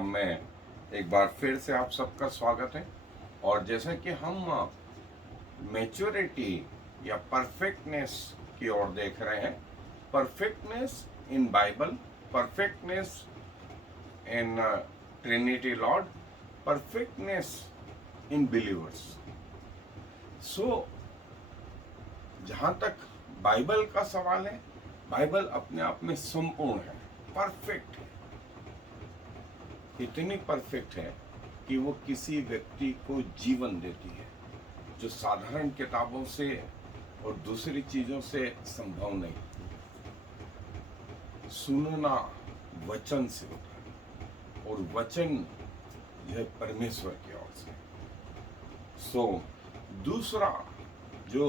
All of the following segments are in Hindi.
नाम में एक बार फिर से आप सबका स्वागत है। और जैसा कि हम मैच्योरिटी या परफेक्टनेस की ओर देख रहे हैं, परफेक्टनेस इन बाइबल, परफेक्टनेस इन ट्रिनिटी लॉर्ड, परफेक्टनेस इन बिलीवर्स। सो जहाँ तक बाइबल का सवाल है, बाइबल अपने आप में संपूर्ण है, परफेक्ट है, इतनी परफेक्ट है कि वो किसी व्यक्ति को जीवन देती है, जो साधारण किताबों से और दूसरी चीजों से संभव नहीं। सुनना वचन से होता है और वचन जो है परमेश्वर की ओर से। सो दूसरा जो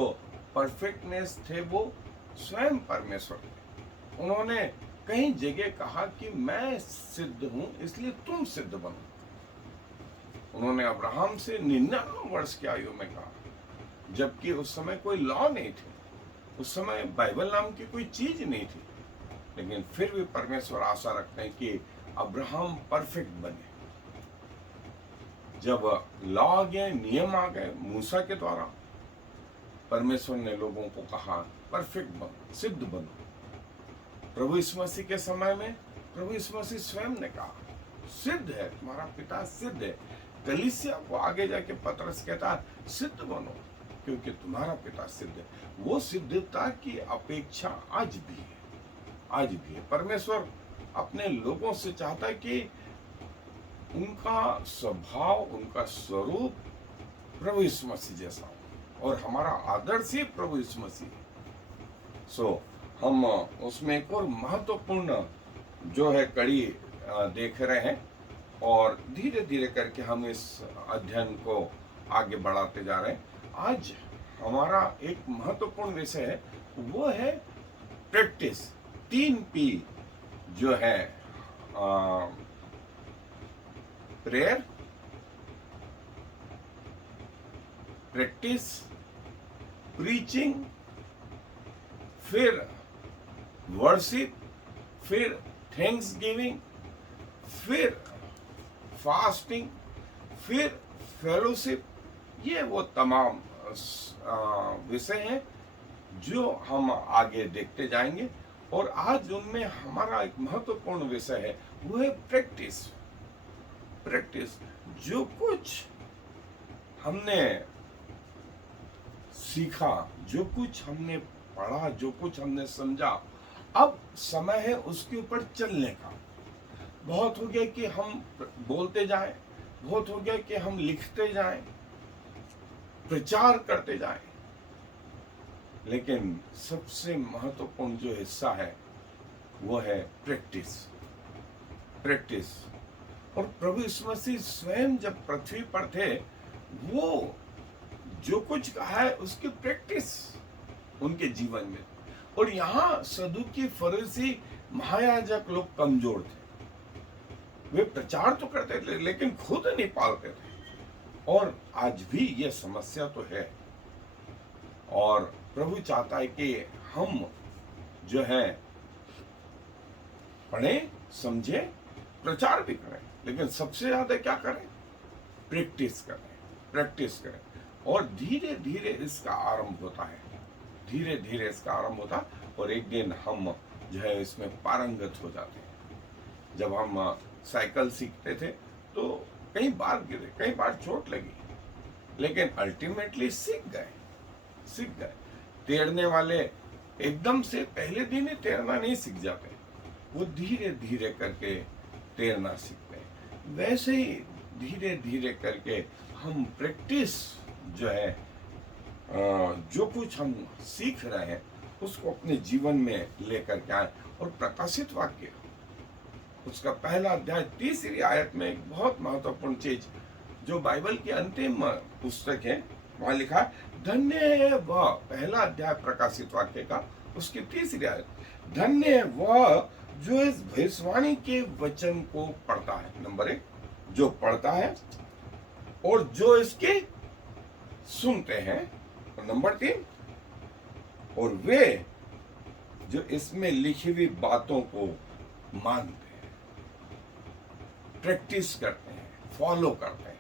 परफेक्टनेस थे वो स्वयं परमेश्वर थे। उन्होंने कई जगह कहा कि मैं सिद्ध हूं इसलिए तुम सिद्ध बनो। उन्होंने अब्राहम से 99 वर्ष की आयु में कहा, जबकि उस समय कोई लॉ नहीं थे, उस समय बाइबल नाम की कोई चीज नहीं थी, लेकिन फिर भी परमेश्वर आशा रखते हैं कि अब्राहम परफेक्ट बने। जब लॉ आ गए, नियम आ गए मूसा के द्वारा, परमेश्वर ने लोगों को कहा परफेक्ट बनो, सिद्ध बनो। प्रभु यीशु मसीह के समय में प्रभु यीशु मसीह स्वयं ने कहा सिद्ध है, तुम्हारा पिता सिद्ध है। कलीसिया को आगे जाके पतरस कहता सिद्ध बनो क्योंकि तुम्हारा पिता सिद्ध है। वो सिद्धता की अपेक्षा आज भी है, आज भी है। परमेश्वर अपने लोगों से चाहता है कि उनका स्वभाव, उनका स्वरूप प्रभु यीशु मसीह जैसा हो, और हमारा आदर्श ही प्रभु यीशु मसीह है। सो हम उसमें एक और महत्वपूर्ण जो है कड़ी देख रहे हैं, और धीरे धीरे करके हम इस अध्ययन को आगे बढ़ाते जा रहे हैं। आज हमारा एक महत्वपूर्ण विषय है, वो है प्रैक्टिस। 3P जो है, प्रेयर, प्रैक्टिस, प्रीचिंग, फिर वर्शिप, फिर थैंक्स गिविंग, फिर फास्टिंग, फिर फेलोशिप। ये वो तमाम विषय हैं जो हम आगे देखते जाएंगे। और आज उनमें हमारा एक महत्वपूर्ण विषय है, वो है प्रैक्टिस। प्रैक्टिस, जो कुछ हमने सीखा, जो कुछ हमने पढ़ा, जो कुछ हमने समझा, अब समय है उसके ऊपर चलने का। बहुत हो गया कि हम बोलते जाएं, बहुत हो गया कि हम लिखते जाएं, प्रचार करते जाएं, लेकिन सबसे महत्वपूर्ण जो हिस्सा है वो है प्रैक्टिस। प्रैक्टिस। और प्रभु यीशु मसीह स्वयं जब पृथ्वी पर थे, वो जो कुछ कहा है उसकी प्रैक्टिस उनके जीवन में। और यहाँ सदूकी, फरीसी, महायाजक लोग कमजोर थे। वे प्रचार तो करते थे लेकिन खुद नहीं पालते थे, और आज भी ये समस्या तो है। और प्रभु चाहता है कि हम जो है पढ़ें, समझें, प्रचार भी करें, लेकिन सबसे ज्यादा क्या करें? प्रैक्टिस करें, प्रैक्टिस करें। और धीरे धीरे इसका आरंभ होता है, धीरे धीरे इसका आरंभ होता है, और एक दिन हम जो है इसमें पारंगत हो जाते हैं। जब हम साइकिल सीखते थे तो कई बार गिरे, कई बार चोट लगी, लेकिन अल्टीमेटली सीख गए। तैरने वाले एकदम से पहले दिन ही तैरना नहीं सीख जाते, वो धीरे धीरे करके तैरना सीखते हैं। वैसे ही धीरे धीरे करके हम प्रैक्टिस जो है, जो कुछ हम सीख रहे हैं उसको अपने जीवन में लेकर के आए। और प्रकाशित वाक्य उसका पहला अध्याय 3री आयत में एक बहुत महत्वपूर्ण चीज, जो बाइबल की अंतिम पुस्तक है, वहां लिखा है धन्य है वह, पहला अध्याय प्रकाशित वाक्य का, उसकी 3री आयत, धन्य है वह जो इस भविष्यवाणी के वचन को पढ़ता है। नंबर 1, जो पढ़ता है, और जो इसके सुनते हैं। और नंबर 3, और वे जो इसमें लिखी हुई बातों को मानते हैं। प्रैक्टिस करते हैं, फॉलो करते हैं,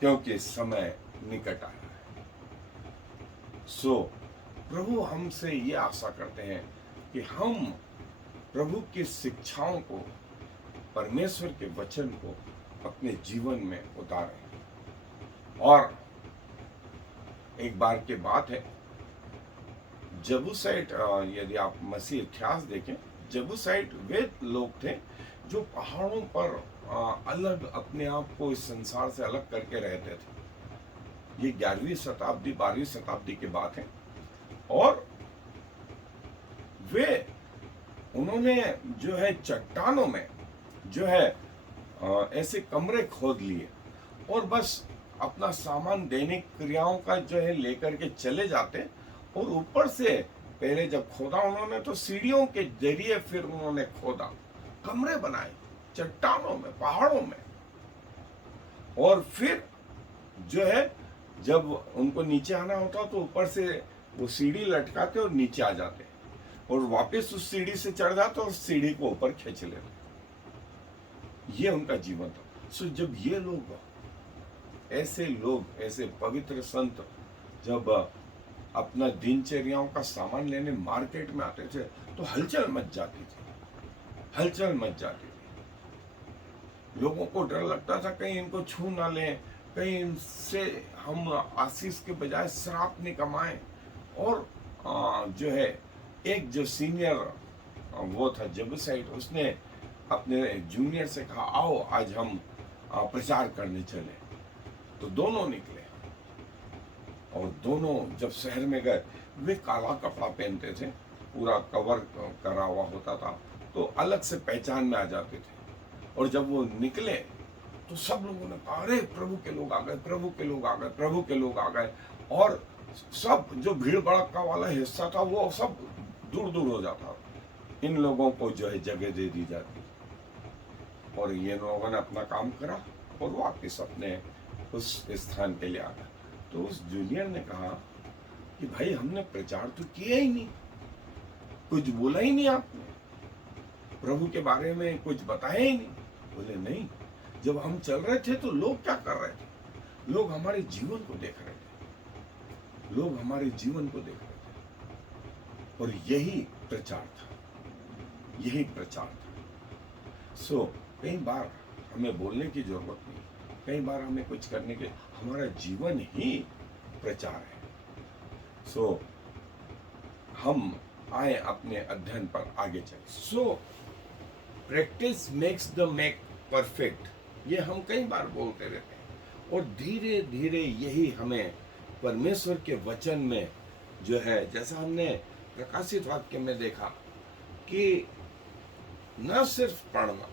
क्योंकि समय निकट आया है। सो प्रभु हमसे ये आशा करते हैं कि हम प्रभु की शिक्षाओं को, परमेश्वर के वचन को अपने जीवन में उतारें। और एक बार की बात है, जबूसाइट, यदि आप मसीह इतिहास देखें, जबूसाइट वे लोग थे जो पहाड़ों पर अलग अपने आप को इस संसार से अलग करके रहते थे। ये 11वीं शताब्दी 12वीं शताब्दी की बात है। और वे उन्होंने जो है चट्टानों में जो है ऐसे कमरे खोद लिए और बस अपना सामान दैनिक क्रियाओं का जो है लेकर के चले जाते। और ऊपर से पहले जब खोदा उन्होंने तो सीढ़ियों के जरिए फिर उन्होंने खोदा, कमरे बनाए चट्टानों में, पहाड़ों में। और फिर जो है जब उनको नीचे आना होता तो ऊपर से वो सीढ़ी लटकाते और नीचे आ जाते और वापस उस सीढ़ी से चढ़ जाते और सीढ़ी को ऊपर खींच लेते। ये उनका जीवन था। सो जब ये लोग, ऐसे पवित्र संत जब अपना दिनचर्याओं का सामान लेने मार्केट में आते थे तो हलचल मच जाती थी, हलचल मच जाती थी। लोगों को डर लगता था कहीं इनको छू ना लें, कहीं इनसे हम आशीष के बजाय श्राप नहीं कमाएं। और जो है एक जो सीनियर वो था जबूसाइट, उसने अपने जूनियर से कहा आओ आज हम प्रचार करने चले। तो दोनों निकले और दोनों जब शहर में गए, वे काला कपड़ा पहनते थे, पूरा कवर करा हुआ होता था, तो अलग से पहचान में आ जाते थे। और जब वो निकले तो सब लोगों ने कहा अरे प्रभु के लोग आ गए, प्रभु के लोग आ गए, प्रभु के लोग आ गए। और सब जो भीड़ भड़का वाला हिस्सा था वो सब दूर दूर हो जाता, इन लोगों को जो है जगह दे दी जाती। और ये लोगों ने अपना काम करा और वापस अपने उस स्थान के लिए आ गए। तो उस जूनियर ने कहा कि भाई हमने प्रचार तो किया ही नहीं, कुछ बोला ही नहीं, आपने प्रभु के बारे में कुछ बताया ही नहीं। बोले नहीं, जब हम चल रहे थे तो लोग क्या कर रहे थे, लोग हमारे जीवन को देख रहे थे, लोग हमारे जीवन को देख रहे थे। और यही प्रचार था, यही प्रचार था। सो कई बार हमें बोलने की जरूरत नहीं, कई बार हमें कुछ करने के, हमारा जीवन ही प्रचार है। सो हम आए अपने अध्ययन पर आगे चले। So practice makes the man perfect, ये हम कई बार बोलते रहते हैं। और धीरे धीरे यही हमें परमेश्वर के वचन में जो है, जैसा हमने प्रकाशित वाक्य में देखा कि न सिर्फ पढ़ना,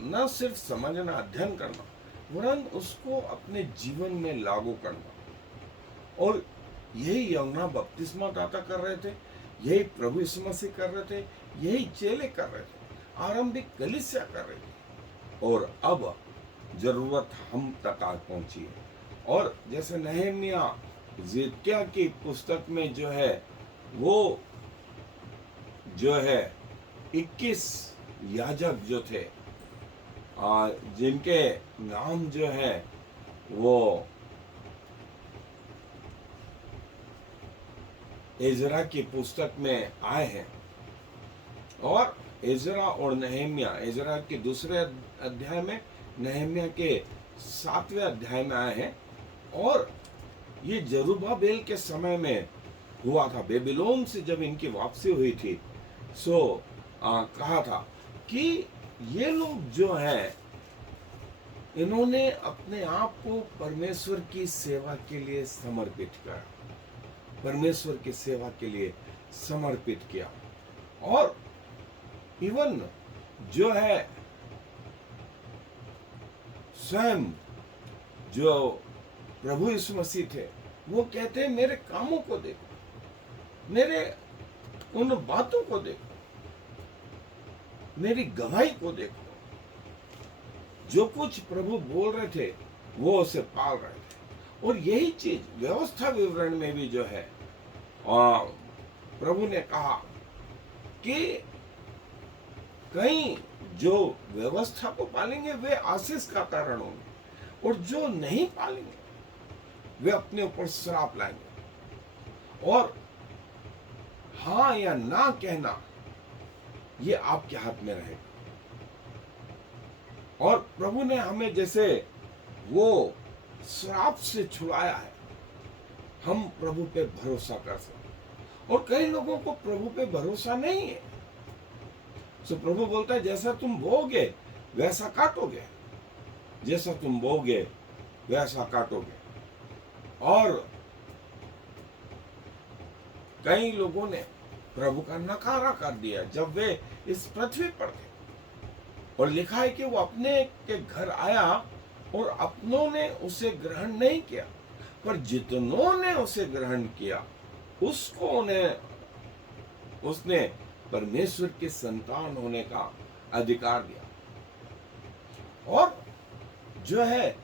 न सिर्फ समझना, अध्ययन करना, वरन उसको अपने जीवन में लागू करना। और यही यूहन्ना बपतिस्मा दाता कर रहे थे, यही प्रभु यीशु मसीह कर रहे थे, यही चेले कर रहे थे, आरंभिक कलीसिया कर रही थी। और अब जरूरत हम तक आ पहुंची है। और जैसे नहम्याह जिदकिय्याह की पुस्तक में जो है वो जो है 21 याजक जो थे, जिनके नाम जो है वो एजरा की पुस्तक में आए हैं। और एजरा और नहम्याह, एजरा के दूसरे अध्याय में, नहम्याह के 7वें अध्याय में आए हैं। और ये जरुब्बाबेल के समय में हुआ था, बेबीलोन से जब इनकी वापसी हुई थी। सो कहा था कि ये लोग जो है इन्होंने अपने आप को परमेश्वर की सेवा के लिए समर्पित किया, परमेश्वर की सेवा के लिए समर्पित किया। और इवन जो है स्वयं जो प्रभु यीशु मसीह थे, वो कहते हैं मेरे कामों को देखो, मेरे उन बातों को देखो, मेरी गवाही को देखो। जो कुछ प्रभु बोल रहे थे वो उसे पाल रहे थे। और यही चीज व्यवस्था विवरण में भी जो है प्रभु ने कहा कि कहीं जो व्यवस्था को पालेंगे वे आशीष का कारण होंगे, और जो नहीं पालेंगे वे अपने ऊपर श्राप लाएंगे। और हाँ या ना कहना ये आपके हाथ में रहेगा। और प्रभु ने हमें जैसे वो श्राप से छुड़ाया है, हम प्रभु पे भरोसा कर सकते। और कई लोगों को प्रभु पे भरोसा नहीं है, तो प्रभु बोलता है जैसा तुम बोओगे वैसा काटोगे, जैसा तुम बोओगे वैसा काटोगे। और कई लोगों ने प्रभु का नकारा कर दिया जब वे इस पृथ्वी पर थे। और लिखा है कि वो अपने के घर आया और अपनों ने उसे ग्रहण नहीं किया, पर जितनों ने उसे ग्रहण किया उसने परमेश्वर के संतान होने का अधिकार दिया। और जो है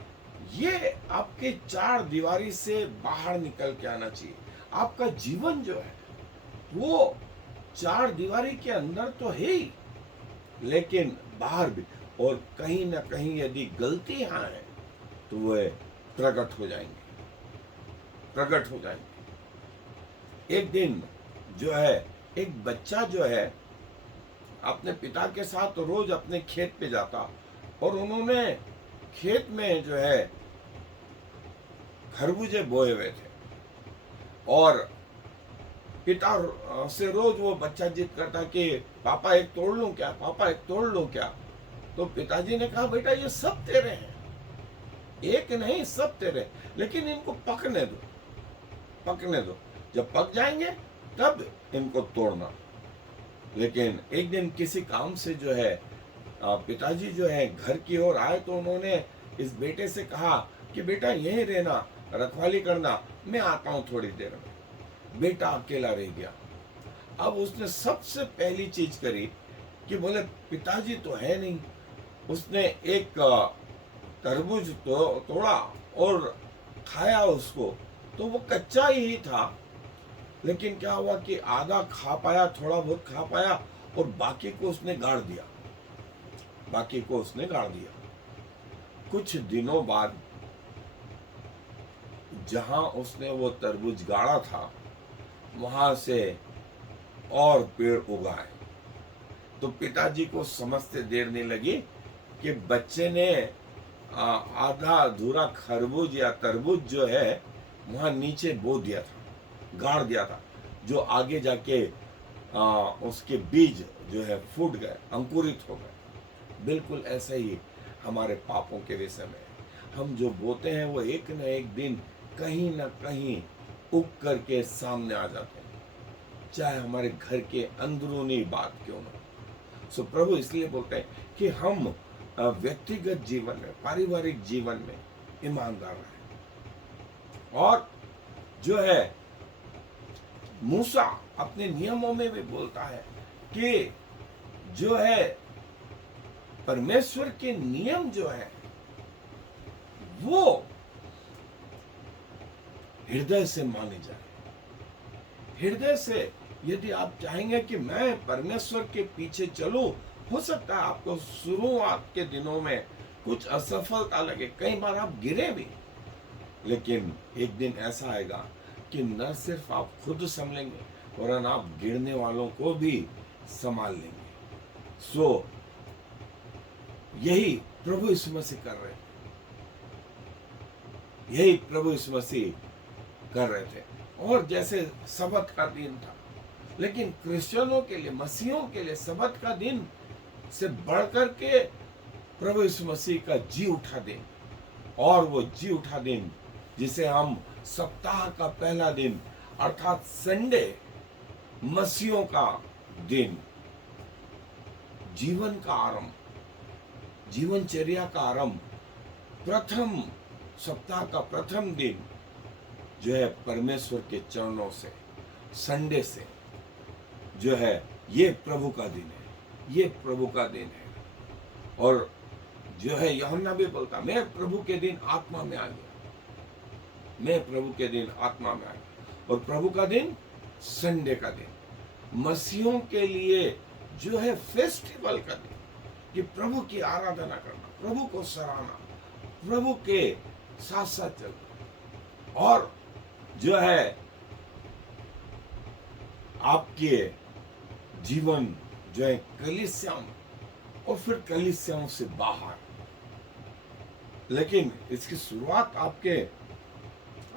ये आपके चार दीवारी से बाहर निकल के आना चाहिए। आपका जीवन जो है वो चार दीवारी के अंदर तो है ही, लेकिन बाहर भी। और कहीं ना कहीं यदि गलतियां हैं तो वह प्रकट हो जाएंगे, प्रकट हो जाएंगे। एक दिन जो है एक बच्चा जो है अपने पिता के साथ रोज अपने खेत पे जाता, और उन्होंने खेत में जो है खरबूजे बोए हुए थे। और पिता से रोज वो बच्चा जिद करता कि पापा एक तोड़ लूं क्या, पापा एक तोड़ लूं क्या। तो पिताजी ने कहा बेटा ये सब तेरे हैं, एक नहीं सब तेरे, लेकिन इनको पकने दो, पकने दो, जब पक जाएंगे तब इनको तोड़ना। लेकिन एक दिन किसी काम से जो है पिताजी जो है घर की ओर आए, तो उन्होंने इस बेटे से कहा कि बेटा यहीं रहना, रखवाली करना, मैं आता हूं थोड़ी देर में। बेटा अकेला रह गया। अब उसने सबसे पहली चीज करी कि बोले पिताजी तो है नहीं। उसने एक तरबूज तोड़ा और खाया उसको, तो वो कच्चा ही था, लेकिन क्या हुआ कि आधा खा पाया, थोड़ा बहुत खा पाया, और बाकी को उसने गाड़ दिया, बाकी को उसने गाड़ दिया। कुछ दिनों बाद जहां उसने वो तरबूज गाड़ा था वहां से और पेड़ उगाए। तो पिताजी को समझते देर नहीं लगी कि बच्चे ने आधा अधूरा खरबूज या तरबूज जो है वहां नीचे बो दिया था, गाड़ दिया था, जो आगे जाके उसके बीज जो है फूट गए, अंकुरित हो गए। बिल्कुल ऐसा ही हमारे पापों के विषय में, हम जो बोते हैं वो एक न एक दिन कहीं ना कहीं उग करके सामने आ जाते हैं, चाहे हमारे घर के अंदरूनी बात क्यों ना। सो प्रभु इसलिए बोलते हैं कि हम व्यक्तिगत जीवन में, पारिवारिक जीवन में ईमानदार रहें। और जो है मूसा अपने नियमों में भी बोलता है कि जो है परमेश्वर के नियम जो है वो हृदय से माने जाए। हृदय से यदि आप चाहेंगे कि मैं परमेश्वर के पीछे चलूं, हो सकता है आपको शुरुआत के दिनों में कुछ असफलता लगे, कई बार आप गिरे भी, लेकिन एक दिन ऐसा आएगा कि न सिर्फ आप खुद संभलेंगे वरन आप गिरने वालों को भी संभाल लेंगे। सो यही प्रभु यीशु मसीह कर रहे थे, यही प्रभु यीशु मसीह कर रहे थे। और जैसे सबत का दिन था, लेकिन क्रिश्चियनों के लिए, मसीहों के लिए सबत का दिन से बढ़कर के प्रभु यीशु मसीह का जी उठा दिन, और वो जी उठा दिन जिसे हम सप्ताह का पहला दिन अर्थात संडे, मसीहों का दिन, जीवन का आरंभ, जीवनचर्या का आरंभ, प्रथम सप्ताह का प्रथम दिन जो है परमेश्वर के चरणों से, संडे से जो है ये प्रभु का दिन है, ये प्रभु का दिन है। और जो है यूहन्ना भी बोलता, मैं प्रभु के दिन आत्मा में आ गया, मैं प्रभु के दिन आत्मा में आ गया। और प्रभु का दिन संडे का दिन, मसीहों के लिए जो है फेस्टिवल का दिन, कि प्रभु की आराधना करना, प्रभु को सराहना, प्रभु के साथ साथ चलना, और जो है आपके जीवन जो है कलीसियाओं और फिर कलीसियाओं से बाहर, लेकिन इसकी शुरुआत आपके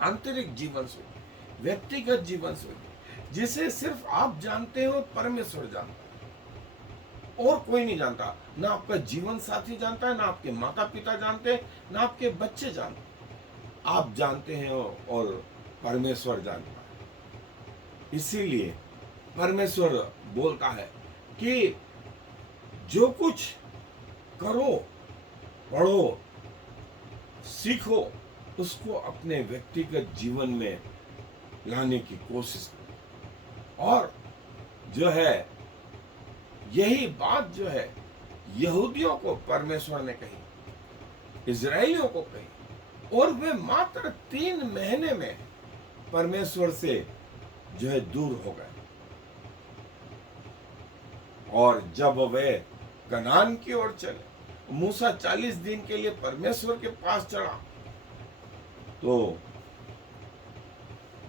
आंतरिक जीवन से, व्यक्तिगत जीवन से, जिसे सिर्फ आप जानते हो, परमेश्वर जानता है और कोई नहीं जानता। ना आपका जीवन साथी जानता है, ना आपके माता पिता जानते हैं, ना आपके बच्चे जानते हैं। आप जानते हैं और परमेश्वर जानता है। इसीलिए परमेश्वर बोलता है कि जो कुछ करो, पढ़ो, सीखो, उसको अपने व्यक्तिगत जीवन में लाने की कोशिश करो। और जो है यही बात जो है यहूदियों को परमेश्वर ने कही, इजराइलियों को कही, और वे मात्र 3 महीने में परमेश्वर से जो है दूर हो गए। और जब वे कनान की ओर चले, मूसा 40 दिन के लिए परमेश्वर के पास चढ़ा, तो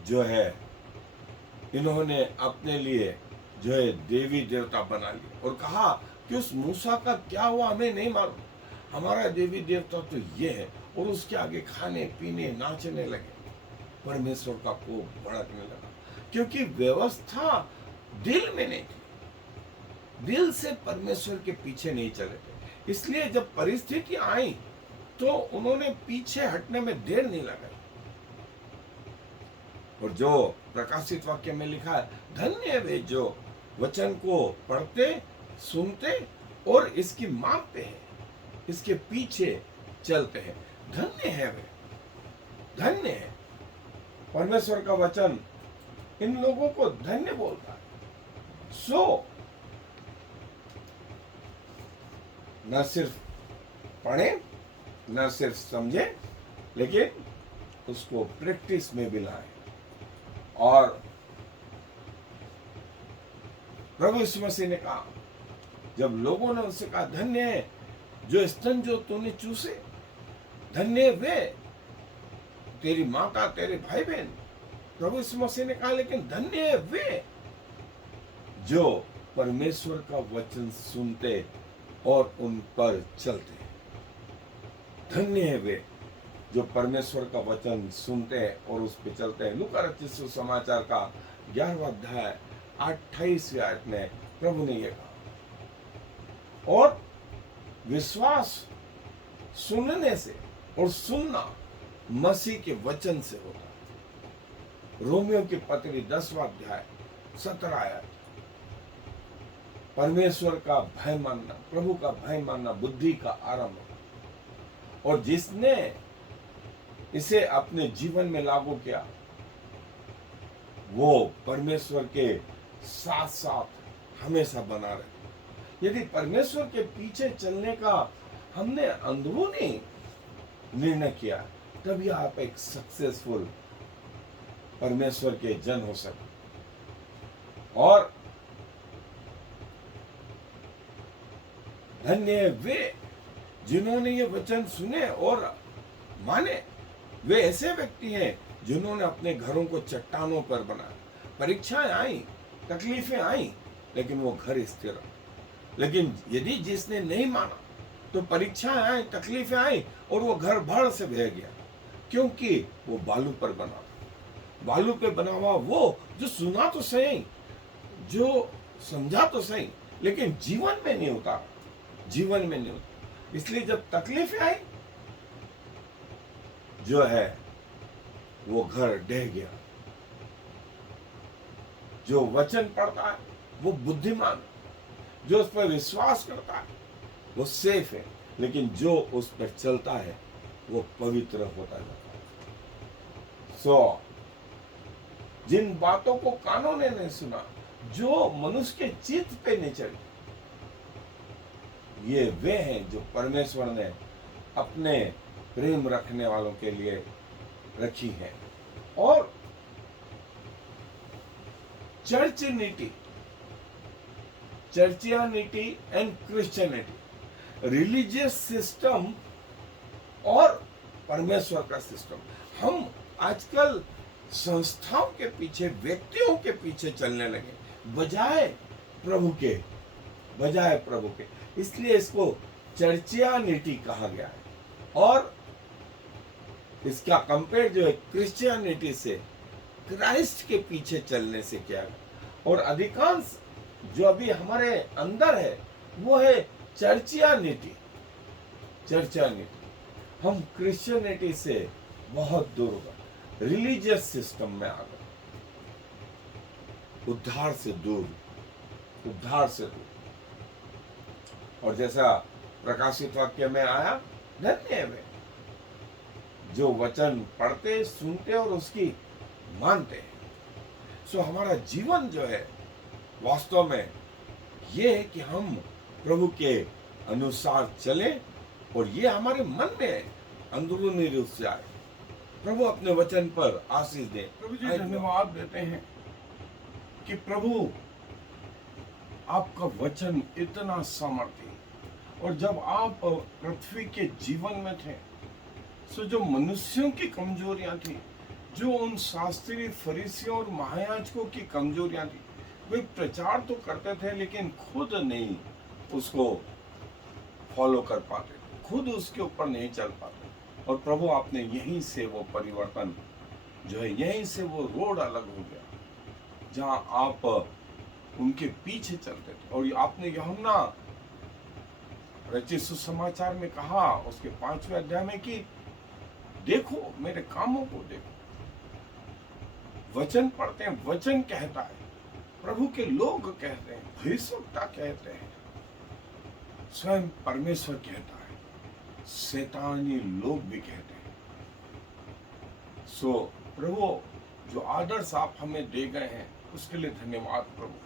जो है इन्होंने अपने लिए जो है देवी देवता बना लिए और कहा कि उस मूसा का क्या हुआ हमें नहीं मालूम, हमारा देवी देवता तो ये है, और उसके आगे खाने पीने नाचने लगे। परमेश्वर का कोप भड़कने लगा, क्योंकि व्यवस्था दिल में नहीं थी, दिल से परमेश्वर के पीछे नहीं चले थे। इसलिए जब परिस्थिति आई तो उन्होंने पीछे हटने में देर नहीं लगाई। और जो प्रकाशित वाक्य में लिखा है, धन्य वे जो वचन को पढ़ते, सुनते और इसकी मानते हैं, इसके पीछे चलते हैं। धन्य है वे, धन्य है। परमेश्वर का वचन इन लोगों को धन्य बोलता है। सो न सिर्फ पढ़े, न सिर्फ समझे, लेकिन उसको प्रैक्टिस में भी लाए। और प्रभु यीशु मसीह ने कहा, जब लोगों ने उससे कहा धन्य है जो स्तन जो तूने चूसे, धन्य वे तेरी माता, तेरे भाई बहन। प्रभु यीशु मसीह ने कहा लेकिन धन्य वे जो परमेश्वर का वचन सुनते और उन पर चलते। धन्य है वे जो परमेश्वर का वचन सुनते हैं और उस पर चलते हैं। लूका रचित सुसमाचार का 11वां अध्याय 28वें आयत में प्रभु ने यह कहा, और विश्वास सुनने से और सुनना मसीह के वचन से होता है। रोमियो की पत्री 10वां अध्याय 17 आयत। परमेश्वर का भय मानना, प्रभु का भय मानना बुद्धि का आरंभ, और जिसने इसे अपने जीवन में लागू किया वो परमेश्वर के साथ साथ हमेशा बना रहे। यदि परमेश्वर के पीछे चलने का हमने अंदरूनी निर्णय किया, तभी आप एक सक्सेसफुल परमेश्वर के जन हो सकते। और धन्य वे जिन्होंने ये वचन सुने और माने। वे ऐसे व्यक्ति हैं जिन्होंने अपने घरों को चट्टानों पर बनाया। परीक्षाएं आई, तकलीफें आई, लेकिन वो घर स्थिर रहा। लेकिन यदि जिसने नहीं माना तो परीक्षाएं आई, तकलीफें आई और वो घर भड़ से बह गया, क्योंकि वो बालू पर बना। बालू पे बना हुआ वो जो सुना तो सही, जो समझा तो सही, लेकिन जीवन में नहीं उतारा, जीवन में नहीं उतारा। इसलिए जब तकलीफें आई जो है वो घर ढह गया। जो वचन पढ़ता है वो बुद्धिमान, जो उस पर विश्वास करता है वो सेफ है, लेकिन जो उस पर चलता है वो पवित्र होता जाता है। सो जिन बातों को कानों ने नहीं सुना, जो मनुष्य के चित्त पे नहीं चढ़ी, ये वे हैं जो परमेश्वर ने अपने प्रेम रखने वालों के लिए रखी है। और चर्चियनिटी एंड क्रिश्चियनिटी, रिलीजियस सिस्टम और परमेश्वर का सिस्टम। हम आजकल संस्थाओं के पीछे, व्यक्तियों के पीछे चलने लगे बजाय प्रभु के। इसलिए इसको चर्चियानिटी कहा गया है। और इसका कंपेयर जो है क्रिश्चियनिटी से, क्राइस्ट के पीछे चलने से किया गया। और अधिकांश जो अभी हमारे अंदर है वो है चर्चियानिटी। हम क्रिश्चियनिटी से बहुत दूर हो गए, रिलीजियस सिस्टम में आ गए, उद्धार से दूर। और जैसा प्रकाशित वाक्य में आया, धन्य है वे जो वचन पढ़ते, सुनते और उसकी मानते हैं। सो हमारा जीवन जो है वास्तव में ये है कि हम प्रभु के अनुसार चलें और ये हमारे मन में अंदरूनी रूप से आए। प्रभु अपने वचन पर आशीष दे। प्रभु जी धन्यवाद देते हैं कि प्रभु आपका वचन इतना सामर्थ्य, और जब आप पृथ्वी के जीवन में थे सो जो मनुष्यों की कमजोरियां थी, जो उन शास्त्री, फरीसियों और महायाजकों की कमजोरियां थी, वे प्रचार तो करते थे लेकिन खुद नहीं उसको फॉलो कर पाते, खुद उसके ऊपर नहीं चल पाते। और प्रभु आपने यहीं से वो परिवर्तन जो है, यहीं से वो रोड अलग हो गया जहां आप उनके पीछे चलते थे। और आपने यूहन्ना रचित सुसमाचार में कहा उसके 5वें अध्याय में कि देखो मेरे कामों को देखो। वचन पढ़ते हैं, वचन कहता है, प्रभु के लोग कहते हैं, भविष्यवक्ता कहते हैं, स्वयं परमेश्वर कहता है, शैतानी लोग भी कहते हैं। सो प्रभु जो आदर्श आप हमें दे गए हैं उसके लिए धन्यवाद प्रभु।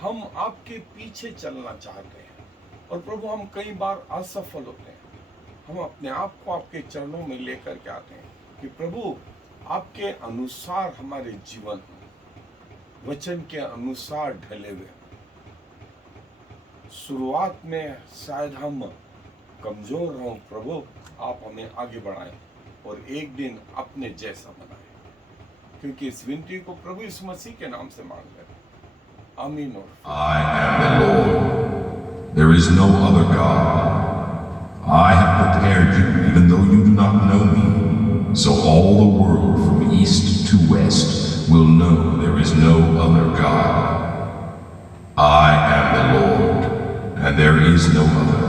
हम आपके पीछे चलना चाहते हैं और प्रभु हम कई बार असफल होते हैं। हम अपने आप को आपके चरणों में लेकर के आते हैं कि प्रभु आपके अनुसार हमारे जीवन वचन के अनुसार ढले हुए। शुरुआत में शायद हम कमजोर हों, प्रभु आप हमें आगे बढ़ाएं और एक दिन अपने जैसा बनाएं, क्योंकि इस विनती को प्रभु इस मसीह के नाम से मांग रहे हैं। आमीन। I am the Lord. There is no other God. I have prepared you, even though you do not know me, so all the world from east to west will know there is no other God. I am the Lord, and there is no other.